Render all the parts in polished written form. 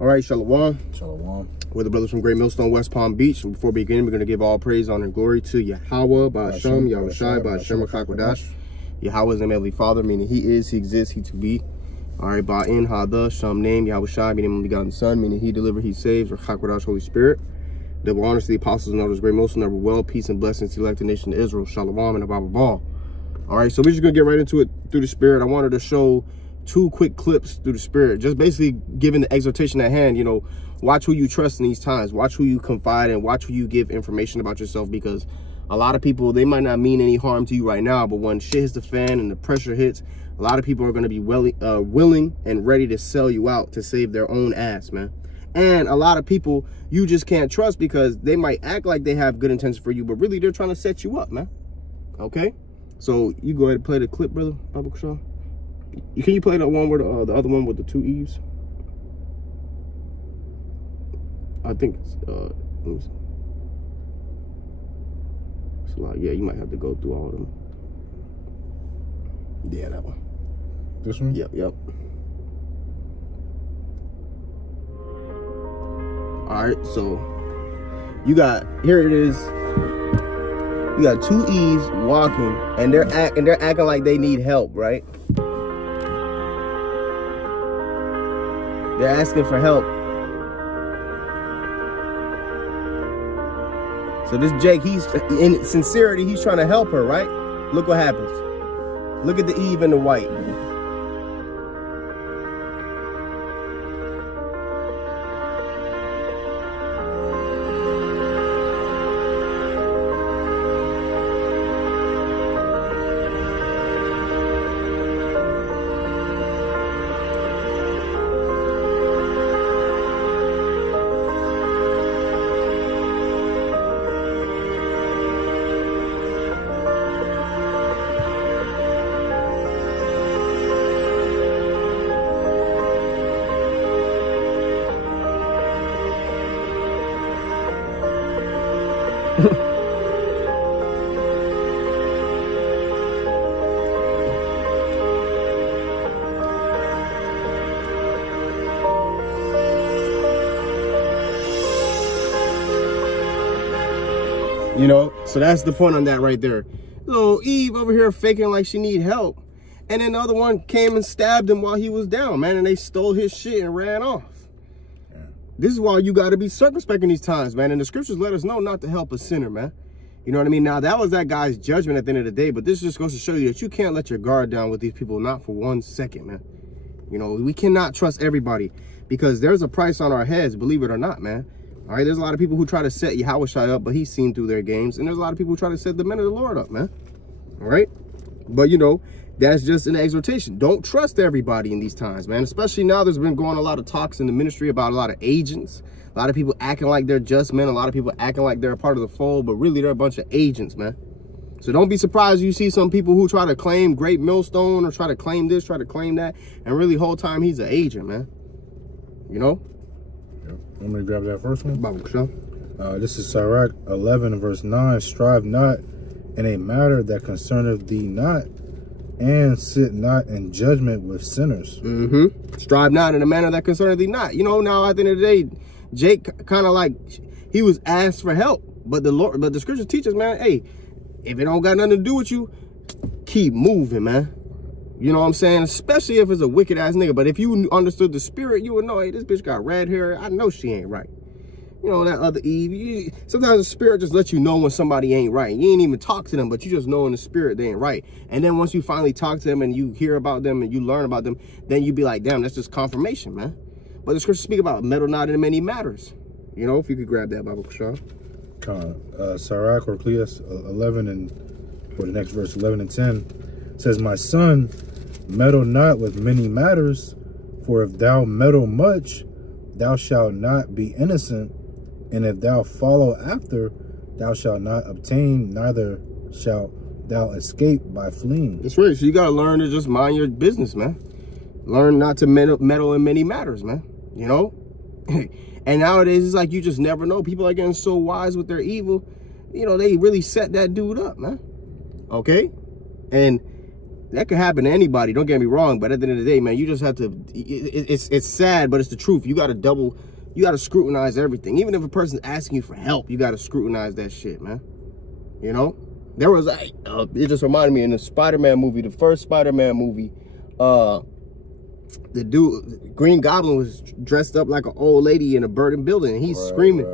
All right, Shalom. Shalom. We're the brothers from Great Millstone, West Palm Beach. And before we begin, we're going to give all praise, honor, and glory to Yahweh, Ba'ashem, Yahushai, Ba'ashem, Rakakwadash. Yahweh is the Heavenly Father, meaning He is, He exists, He to be. All right, Ba'in, Hada, Sham, name, Yahushai, meaning only begotten Son, meaning He delivered, He saves, Rakakwadash, Holy Spirit. Double honors to the apostles and elders, Great Millstone, never well, peace and blessings to the elected nation of Israel, Shalom, and Abba Ball. All right, so we're just going to get right into it through the Spirit. I wanted to show two quick clips through the Spirit, just basically giving the exhortation at hand. You know, watch who you trust in these times, watch who you confide in, watch who you give information about yourself, because a lot of people, they might not mean any harm to you right now, but when shit hits the fan and the pressure hits, a lot of people are going to be willing and ready to sell you out to save their own ass, man. And a lot of people you just can't trust because they might act like they have good intentions for you, but really they're trying to set you up, man. Okay, so you go ahead and play the clip, brother Baba Kashaw. Can you play the one where the other one with the two Eves? I think it's let me see. It's a lot. Yeah, you might have to go through all of them. Yeah, that one. This one? Yep. All right, so you got, here it is. You got two Eves walking, and they're acting like they need help, right? They're asking for help. So this Jake, he's in sincerity, he's trying to help her, right? Look what happens. Look at the Eve and the white. You know, so that's the point on that right there. Little Eve over here faking like she need help. And then the other one came and stabbed him while he was down, man. And they stole his shit and ran off. Yeah. This is why you got to be circumspect in these times, man. And the scriptures let us know not to help a sinner, man. You know what I mean? Now, that was that guy's judgment at the end of the day. But this just goes to show you that you can't let your guard down with these people, not for 1 second, man. You know, we cannot trust everybody because there's a price on our heads, believe it or not, man. All right, there's a lot of people who try to set Yahushai up, but he's seen through their games. And there's a lot of people who try to set the men of the Lord up, man. All right? But, you know, that's just an exhortation. Don't trust everybody in these times, man. Especially now there's been going a lot of talks in the ministry about a lot of agents. A lot of people acting like they're just men. A lot of people acting like they're a part of the fold, but really they're a bunch of agents, man. So don't be surprised you see some people who try to claim Great Millstone or try to claim this, try to claim that. And really, whole time, he's an agent, man. You know? Want me to grab that first one? Bible show. This is Sirach 11 verse 9. Strive not in a matter that concerneth thee not, and sit not in judgment with sinners. Strive not in a manner that concerneth thee not. You know, now at the end of the day, Jake kind of like, he was asked for help, but the scriptures teach us, man, hey, if it don't got nothing to do with you, keep moving, man. You know what I'm saying? Especially if it's a wicked ass nigga. But if you understood the Spirit, you would know, hey, this bitch got red hair. I know she ain't right. You know, that other Eve. Sometimes the Spirit just lets you know when somebody ain't right. You ain't even talk to them, but you just know in the Spirit they ain't right. And then once you finally talk to them and you hear about them and you learn about them, then you be like, damn, that's just confirmation, man. But the scriptures speak about meddle not in many matters. You know, if you could grab that, Bible Kashaw. Sirach or Cleus 11 and for the next verse 11 and 10 says, my son, meddle not with many matters, for if thou meddle much, thou shalt not be innocent, and if thou follow after, thou shalt not obtain, neither shalt thou escape by fleeing. That's right. So you got to learn to just mind your business, man. Learn not to meddle in many matters, man. You know? And nowadays, it's like you just never know. People are getting so wise with their evil. You know, they really set that dude up, man. Okay? And That could happen to anybody, don't get me wrong, but at the end of the day, man, you just have to, it's sad, but it's the truth. You got to scrutinize everything. Even if a person's asking you for help, you got to scrutinize that shit, man. You know? There was, it just reminded me in the Spider-Man movie, the first Spider-Man movie, the dude, Green Goblin was dressed up like an old lady in a burning building, and he's screaming,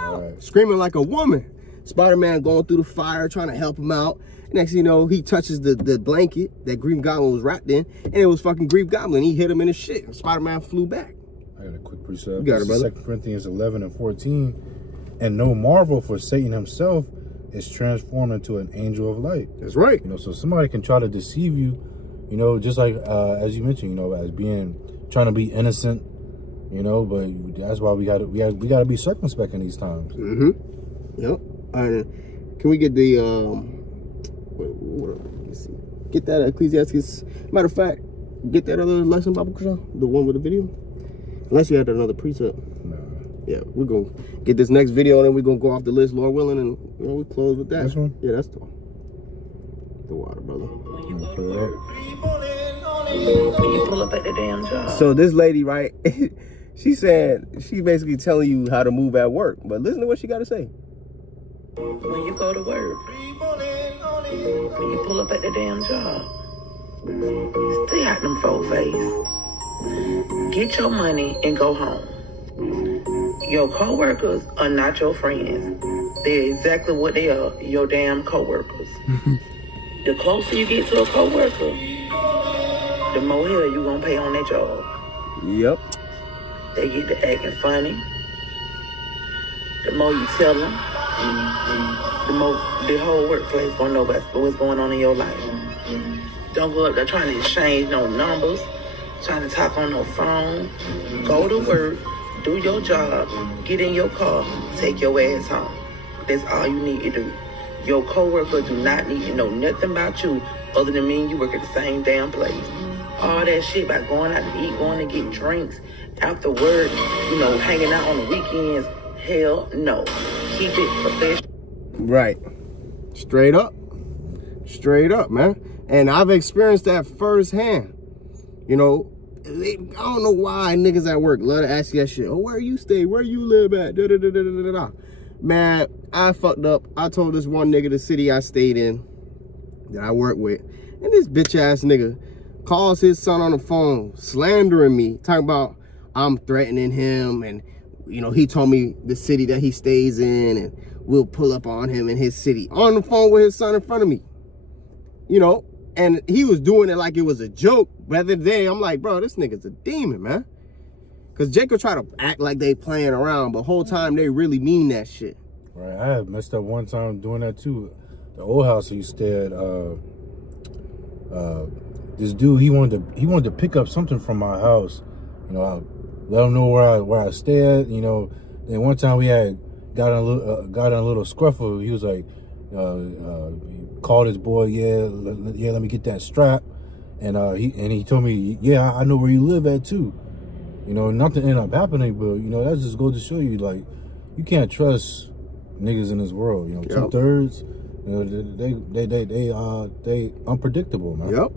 help! Screaming like a woman. Spider-Man going through the fire, trying to help him out. Next thing you know, he touches the blanket that Green Goblin was wrapped in, and it was fucking Green Goblin. He hit him in his shit, and Spider-Man flew back. I got a quick precept. You got it, brother. 2 Corinthians 11 and 14. And no marvel, for Satan himself is transformed into an angel of light. That's right. You know, so somebody can try to deceive you, you know, just like, as you mentioned, you know, as trying to be innocent, you know, but that's why we gotta be circumspect in these times. Mm-hmm. Yep. Can we get the, get that Ecclesiastes, matter of fact, get that other lesson, Bible Christian, the one with the video, unless you had another precept. No. Yeah, we're gonna get this next video and then we're gonna go off the list, Lord willing, and you know, we close with that. This one? Yeah, that's the water, brother. You wanna play that? When you pull up at the damn job. So this lady, right, she said, she basically telling you how to move at work, but listen to what she got to say. When you go to work, when you pull up at the damn job, stay out them folk face. Get your money and go home. Your co-workers are not your friends. They're exactly what they are, your damn co-workers. The closer you get to a co-worker, the more hell you gonna pay on that job. Yep. They get to acting funny. The more you tell them, the more the whole workplace gonna know what's going on in your life. Don't go up there trying to exchange no numbers, trying to talk on no phone. Go to work, do your job, get in your car, take your ass home. That's all you need to do. Your coworker do not need to know nothing about you other than me and you work at the same damn place. All that shit about going out to eat, going to get drinks, after work, you know, hanging out on the weekends, hell no. Keep it professional. Right. Straight up, man. And I've experienced that firsthand. You know, I don't know why niggas at work love to ask you that shit. Oh, where you stay? Where you live at? Da, da, da, da, da, da. Man, I fucked up. I told this one nigga the city I stayed in that I work with. And this bitch ass nigga calls his son on the phone, slandering me, talking about I'm threatening him. And, you know, he told me the city that he stays in and we'll pull up on him in his city. On the phone with his son in front of me. You know, and he was doing it like it was a joke. But the other day, I'm like, bro, this nigga's a demon, man. Because Jacob try to act like they playing around, but whole time they really mean that shit. Right, I had messed up one time doing that too. The old house he stayed at, this dude, he wanted to pick up something from my house. You know, I let him know where I stay at. You know, then one time we had got in a little scruffle. He was like, he called his boy, let me get that strap, and he told me, yeah, I know where you live at too. You know, nothing ended up happening, but you know, that just goes to show you, like, you can't trust niggas in this world. You know, yep. 2/3, you know, they unpredictable, man. Yep.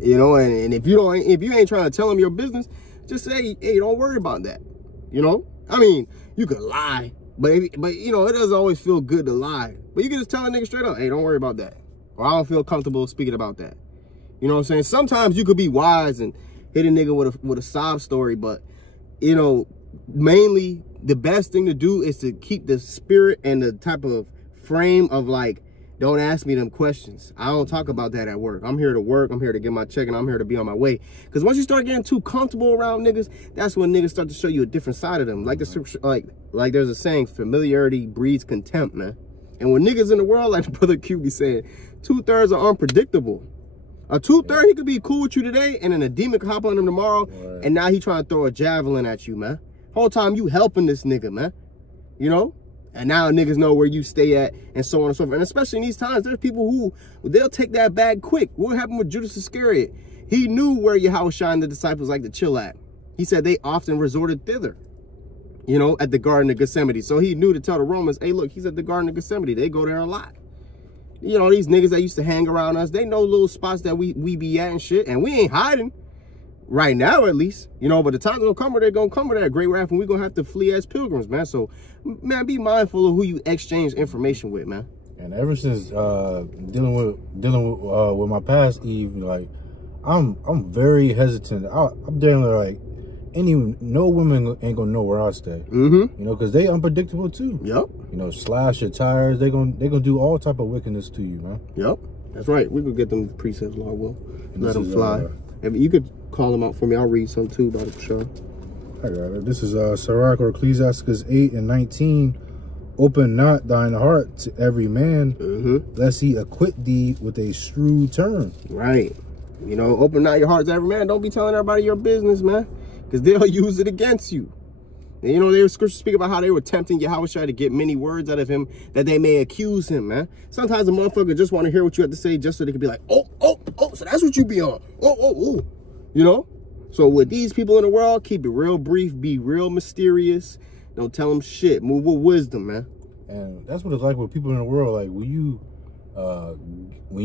You know, and if you ain't trying to tell them your business, just say, hey, don't worry about that. You know, I mean, you could lie, but you know, it doesn't always feel good to lie. But you can just tell a nigga straight up, hey, don't worry about that, or I don't feel comfortable speaking about that. You know what I'm saying? Sometimes you could be wise and hit a nigga with a sob story, but you know, mainly the best thing to do is to keep the spirit and the type of frame of like, don't ask me them questions. I don't talk about that at work. I'm here to work. I'm here to get my check, and I'm here to be on my way. Because once you start getting too comfortable around niggas, that's when niggas start to show you a different side of them. Like like there's a saying, familiarity breeds contempt, man. And when niggas in the world, like the brother Q be saying, 2/3 are unpredictable. A 2/3, he could be cool with you today, and then a demon could hop on him tomorrow, right. And now he trying to throw a javelin at you, man. Whole time you helping this nigga, man. You know? And now niggas know where you stay at, and so on and so forth. And especially in these times, there's people who, they'll take that bag quick. What happened with Judas Iscariot? He knew where Yahushua and the disciples like to chill at. He said they often resorted thither, you know, at the Garden of Gethsemane. So he knew to tell the Romans, hey, look, he's at the Garden of Gethsemane. They go there a lot. You know, these niggas that used to hang around us, they know little spots that we be at and shit, and we ain't hiding. Right now, at least, you know, but the time's gonna come where they're gonna come with that great wrath, and we're gonna have to flee as pilgrims, man. So, man, be mindful of who you exchange information with, man. And ever since dealing with my past Eve, like I'm very hesitant. I'm dealing with like no women ain't gonna know where I stay. You know, because they unpredictable too. Yep. You know, slash your tires. They gonna do all type of wickedness to you, man. Yep. That's right. We gonna get them precepts, Lord will. Let them fly. If you could call them out for me, I'll read some too about it for sure. I got it. This is Sirach or Ecclesiastes 8:19. Open not thine heart to every man, lest he acquit thee with a shrewd turn. Right. You know, open not your heart to every man. Don't be telling everybody your business, man, because they'll use it against you. And, you know, they were scriptures speak about how they were tempting Yahushua to get many words out of him that they may accuse him, man. Sometimes a motherfucker just want to hear what you have to say just so they can be like, oh, so that's what you be on. Oh. You know? So with these people in the world, keep it real brief, be real mysterious. Don't tell them shit. Move with wisdom, man. And that's what it's like with people in the world. Like when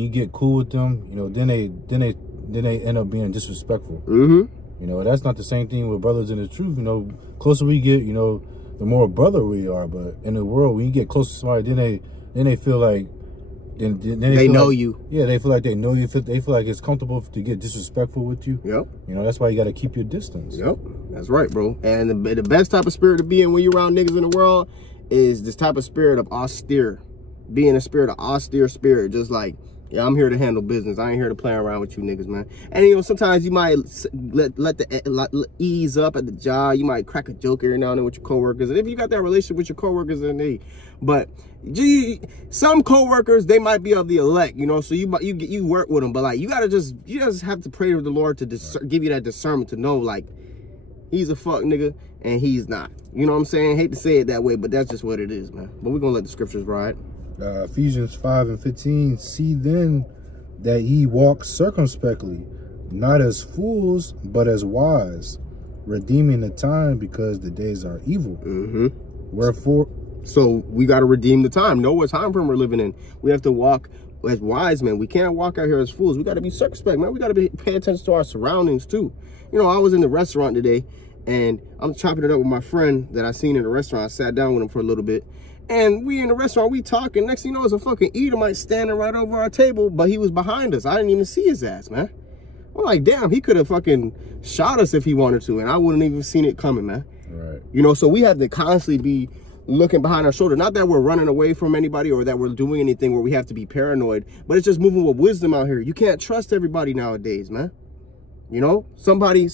you get cool with them, you know, then they end up being disrespectful. You know, that's not the same thing with brothers in the truth. You know, closer we get, you know, the more brother we are. But in the world, when you get close to somebody, then they feel like they know like, you. Yeah, they feel like they know you. They feel like it's comfortable to get disrespectful with you. Yep. You know, that's why you got to keep your distance. Yep. That's right, bro. And the best type of spirit to be in when you're around niggas in the world is this type of spirit of austere. Being a spirit of austere spirit, just like, yeah, I'm here to handle business. I ain't here to play around with you niggas, man. And, you know, sometimes you might let ease up at the job. You might crack a joke every now and then with your coworkers. And if you got that relationship with your coworkers, then but some coworkers, they might be of the elect, you know, so you work with them. But, like, you just have to pray to the Lord to give you that discernment to know, like, he's a fuck nigga and he's not. You know what I'm saying? Hate to say it that way, but that's just what it is, man. But we're going to let the scriptures ride. Ephesians 5:15, see then that ye walk circumspectly, not as fools, but as wise, redeeming the time because the days are evil. Wherefore, so we got to redeem the time. Know what time frame we're living in. We have to walk as wise men. We can't walk out here as fools. We got to be circumspect, man. We got to pay attention to our surroundings too. You know, I was in the restaurant today and I'm chopping it up with my friend that I seen in the restaurant. I sat down with him for a little bit. And we in the restaurant, we talking. Next thing you know, it's a fucking Edomite standing right over our table, but he was behind us. I didn't even see his ass, man. I'm like, damn, he could have fucking shot us if he wanted to, and I wouldn't even seen it coming, man. Right. You know, so we have to constantly be looking behind our shoulder. Not that we're running away from anybody or that we're doing anything where we have to be paranoid, but it's just moving with wisdom out here. You can't trust everybody nowadays, man. You know, somebody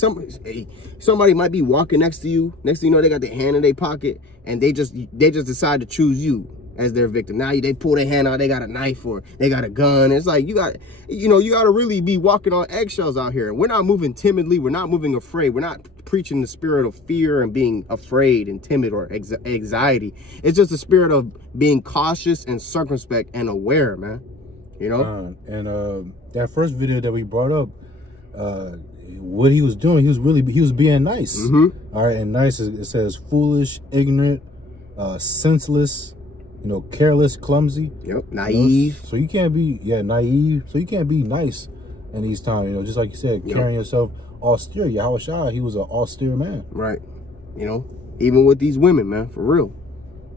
might be walking next to you. Next thing you know, they got their hand in their pocket and they just decide to choose you as their victim. Now they pull their hand out, they got a knife or they got a gun. It's like you got to really be walking on eggshells out here. We're not moving timidly. We're not moving afraid. We're not preaching the spirit of fear and being afraid and timid or anxiety. It's just the spirit of being cautious and circumspect and aware, man. You know? And that first video that we brought up, what he was doing, he was being nice. All right, and nice, it says foolish, ignorant, senseless, you know, careless, clumsy. Yep, naive. You know? So you can't be, naive. So you can't be nice in these times, you know, just like you said, carrying yourself austere. Yahushua, he was an austere man. Right. You know, even with these women, man, for real.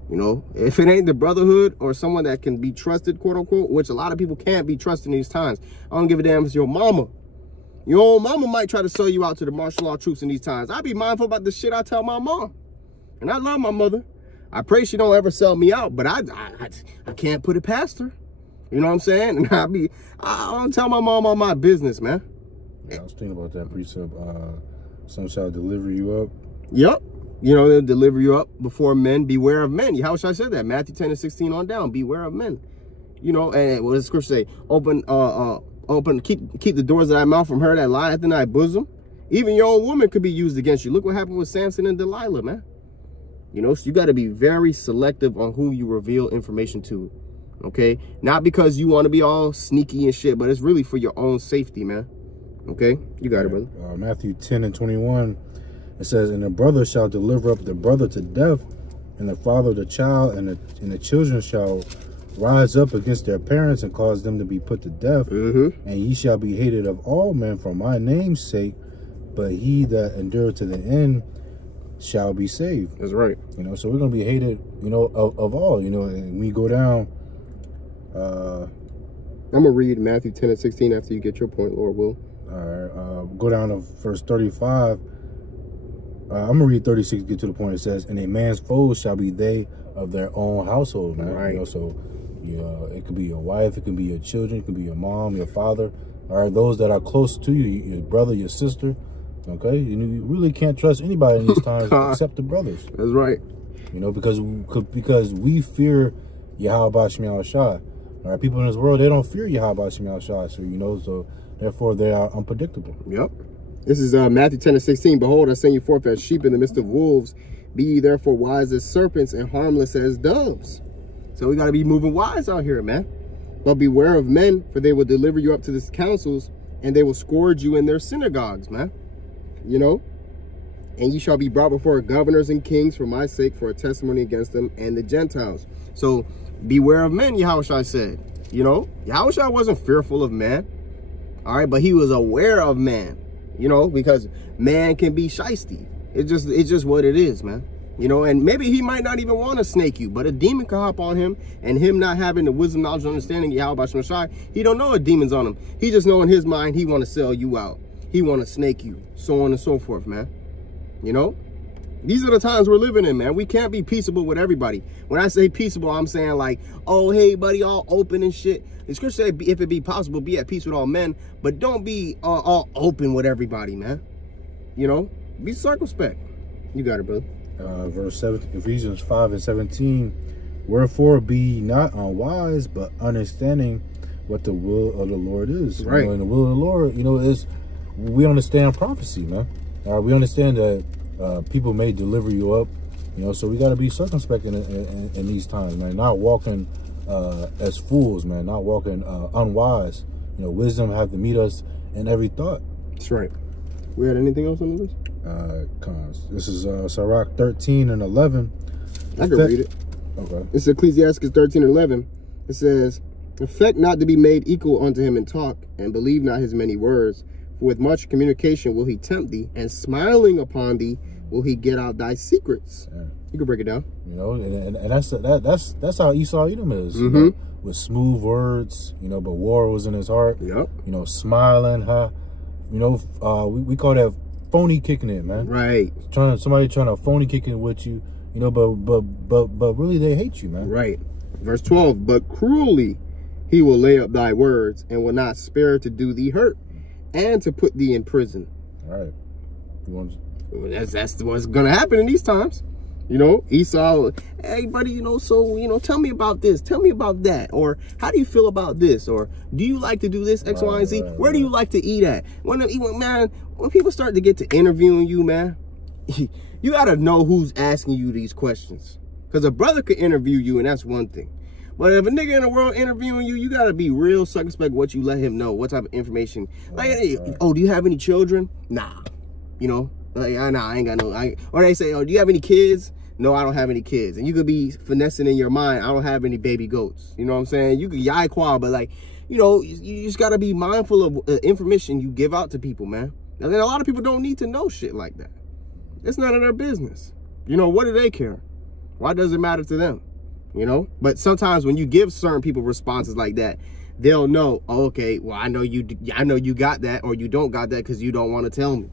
You know, if it ain't the brotherhood or someone that can be trusted, quote unquote, which a lot of people can't be trusted in these times. I don't give a damn if it's your mama. Your own mama might try to sell you out to the martial law troops in these times. I be mindful about the shit I tell my mom. And I love my mother. I pray she don't ever sell me out, but I can't put it past her. You know what I'm saying? And I don't tell my mom all my business, man. Yeah, I was thinking about that precept. Some shall deliver you up. Yep. You know, they'll deliver you up before men. Beware of men. How should I say that? Matthew 10:16 on down. Beware of men. You know, and what does the scripture say? Keep the doors of thy mouth from her that lieth in thy bosom. Even your own woman could be used against you. Look what happened with Samson and Delilah, man. You know, so you got to be very selective on who you reveal information to. Okay? Not because you want to be all sneaky and shit, but it's really for your own safety, man. Okay? You got it, brother. Matthew 10:21, it says, and the brother shall deliver up the brother to death, and the father the child, and the children shall rise up against their parents and cause them to be put to death. Mm-hmm. And ye shall be hated of all men for my name's sake, but he that endureth to the end shall be saved. That's right. You know, so we're going to be hated, you know, of all, you know. And we go down. I'm going to read Matthew 10 and 16 after you get your point, Lord will. All right, go down to verse 35. I'm going to read 36 to get to the point. It says, and a man's foes shall be they of their own household, man. Right. You know, so it could be your wife, it could be your children, it could be your mom, your father. All right, those that are close to you, your brother, your sister. Okay, you really can't trust anybody in these times except the brothers. That's right. You know, because we fear Yahweh Shema Shai. All right, people in this world, they don't fear Yahweh Shema Shai. So, you know, so therefore they are unpredictable. Yep. This is Matthew 10 and 16. Behold, I send you forth as sheep in the midst of wolves. Be ye therefore wise as serpents and harmless as doves. So we got to be moving wise out here, man. But beware of men, for they will deliver you up to the councils, and they will scourge you in their synagogues, man. You know? And ye shall be brought before governors and kings for my sake, for a testimony against them and the Gentiles. So beware of men, Yahushua said. You know? Yahushua wasn't fearful of man. All right? But he was aware of man. You know? Because man can be shiesty. It's just what it is, man. You know, and maybe he might not even want to snake you, but a demon could hop on him, and him not having the wisdom, knowledge, and understanding, Yahweh Shai, he don't know a demon's on him. He just know in his mind he want to sell you out. He want to snake you, so on and so forth, man. You know, these are the times we're living in, man. We can't be peaceable with everybody. When I say peaceable, I'm saying like, oh, hey, buddy, all open and shit. The scripture said, if it be possible, be at peace with all men, but don't be all open with everybody, man. You know, be circumspect. You got it, brother. Verse 7, Ephesians 5 and 17. Wherefore be ye not unwise, but understanding what the will of the Lord is. Right. You know, and the will of the Lord, you know, is we understand prophecy, man. We understand that people may deliver you up, you know, so we got to be circumspect in these times, man. Not walking as fools, man. Not walking unwise. You know, wisdom have to meet us in every thought. That's right. We had anything else on the list? This is Sirach 13 and 11. I can read it. Okay. It's Ecclesiastes 13 and 11. It says, affect not to be made equal unto him in talk, and believe not his many words. For with much communication will he tempt thee, and smiling upon thee will he get out thy secrets. Yeah. You can break it down. You know, and that's how Esau Edom is. Mm-hmm. You know, with smooth words, you know, but war was in his heart. Yep. You know, smiling, huh? You know, we call that phony kicking it, man. Right. Somebody trying to phony kick it with you, you know, but really they hate you, man. Right. Verse 12, but cruelly he will lay up thy words, and will not spare to do thee hurt, and to put thee in prison. All right. That's what's gonna happen in these times. You know, Esau, hey buddy, you know, so, you know, tell me about this, tell me about that, or how do you feel about this, or do you like to do this, X, Y, and Z? Where do you like to eat at? When people start to get to interviewing you, man, you gotta know who's asking you these questions. Because a brother could interview you, and that's one thing. But if a nigga in the world interviewing you, you gotta be real circumspect what you let him know, what type of information. Like, hey, oh, do you have any children? Nah. You know, like, nah, I ain't got no. Or they say, oh, do you have any kids? No, I don't have any kids. And you could be finessing in your mind, I don't have any baby goats. You know what I'm saying? You could yai qua, but like, you know, you just gotta be mindful of information you give out to people, man. And then a lot of people don't need to know shit like that. It's none of their business. You know, what do they care? Why does it matter to them? You know? But sometimes when you give certain people responses like that, they'll know, oh, okay, well, I know you got that, or you don't got that because you don't want to tell me.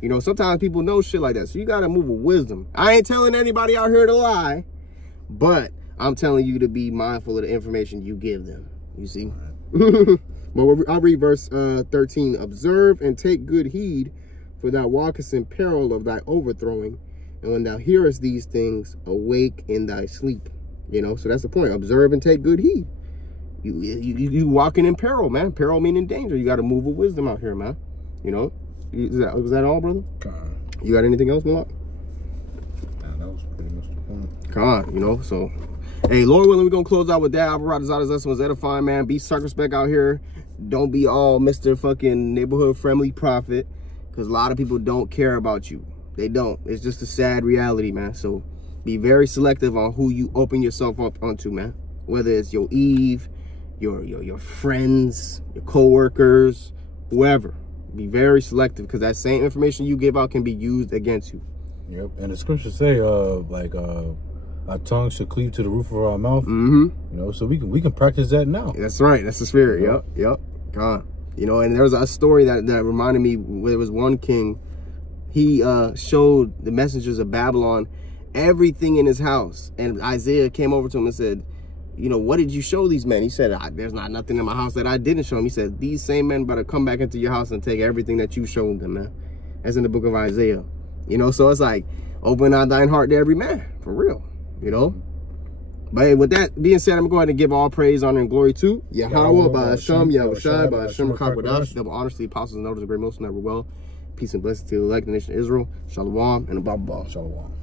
You know, sometimes people know shit like that. So you got to move with wisdom. I ain't telling anybody out here to lie, but I'm telling you to be mindful of the information you give them. You see? But I'll read verse 13. Observe and take good heed, for thou walkest in peril of thy overthrowing. And when thou hearest these things, awake in thy sleep. You know, so that's the point. Observe and take good heed. You walking in peril, man. Peril meaning danger. You got to move with wisdom out here, man. You know? Was that all, brother? You got anything else, Malak? Nah, that was pretty much the point. Come on, you know, so hey, Lord willing, we're gonna close out with that. Alvarado was edifying, man. Be circumspect out here. Don't be all Mr. fucking neighborhood friendly prophet, because a lot of people don't care about you. They don't. It's just a sad reality, man. So be very selective on who you open yourself up onto, man. whether it's your Eve, your friends, your co-workers, whoever. Be very selective, because that same information you give out can be used against you. Yep. And the scriptures say, our tongue should cleave to the roof of our mouth. Mm-hmm. You know, so we can practice that now. That's right. That's the spirit. Yep. God. You know, and there was a story that reminded me, where there was one king. He showed the messengers of Babylon everything in his house, and Isaiah came over to him and said, you know, what did you show these men? He said, there's not nothing in my house that I didn't show them. He said, these same men better come back into your house and take everything that you showed them, man. That's in the book of Isaiah. You know, so it's like, open not thine heart to every man, for real, you know. But with that being said, I'm going to go ahead and give all praise, honor, and glory to Yahweh, Ba'Hashem, Yahushai, Ba'Hashem, Kakwadash, double honors to the apostles and elders of great most, never well. Peace and blessings to the elect, the nation of Israel. Shalom and above all. Shalom.